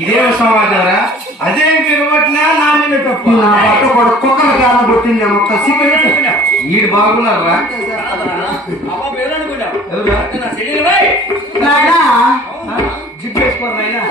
ఇదేం సమాచారా? అదేం తిరగొట్టినా నా మీద తప్పు. నా పట్ట కూడా కుక్కలు కాలం కొట్టింది ఒక్క సిగరెట్ వీడు బాగున్నారా? జిప్ వేసుకోరు నాయనా.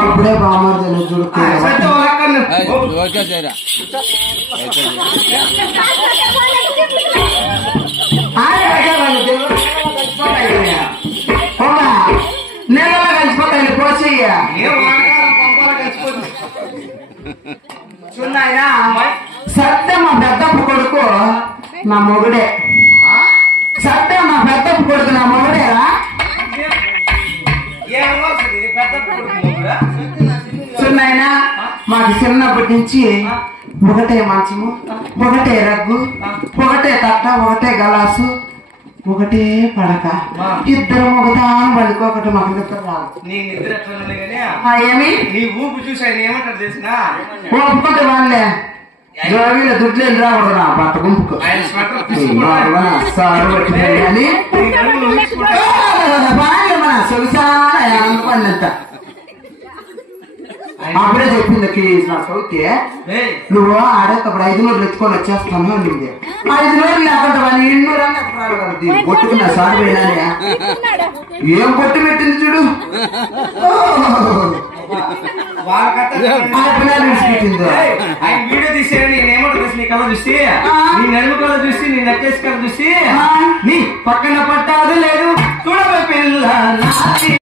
అప్పుడే బాగుంది చూడు నెలలో కలిసిపోతాయి కోసయ్య చూడాయనా సత్య మా పెద్దప్ప కొడుకు నా మొగుడే. సత్య మా పెద్దప్ప కొడుకు నా మొగుడేరా. చూడాయనా మాకు చిన్నప్పటి నుంచి ఒకటే మంచము, ఒకటే రగ్గు, ఒకటే తట్ట, ఒకటే గలాసు, ఒకటే పడక. ఇద్దరు ఒకదాని పడుకో ఒకటి మాకు నిద్ర రాదు. నీ నిద్ర ఎట్లా ఏమి నీ ఊపు చూసి ఆయన ఏమంటారు తెలిసిన ఒప్పుకుంటే వాళ్ళే గోవిలో దుడ్లు రాకూడదు నా బట్ట గుంపుకు సారు పట్టిందని అనుకోండినంత అప్పుడే చెప్పింది నా సౌతి నువ్వు ఆడేటప్పుడు 500 ఎత్తుకొని వచ్చేస్తాను అనింది. 500 లేకుండా వాళ్ళు 200 రాదు కదా కొట్టుకున్నా సార్ పోయినానే. ఏం కొట్టు పెట్టింది చూడు. ఆయన వీడియో తీసేది నేనేమంటా నీ కళ చూసి, నీ నడుము కళ చూసి, నీ నచ్చేసి కళ చూసి నీ పక్కన పట్టాదు లేదు చూడబోయి పిల్ల.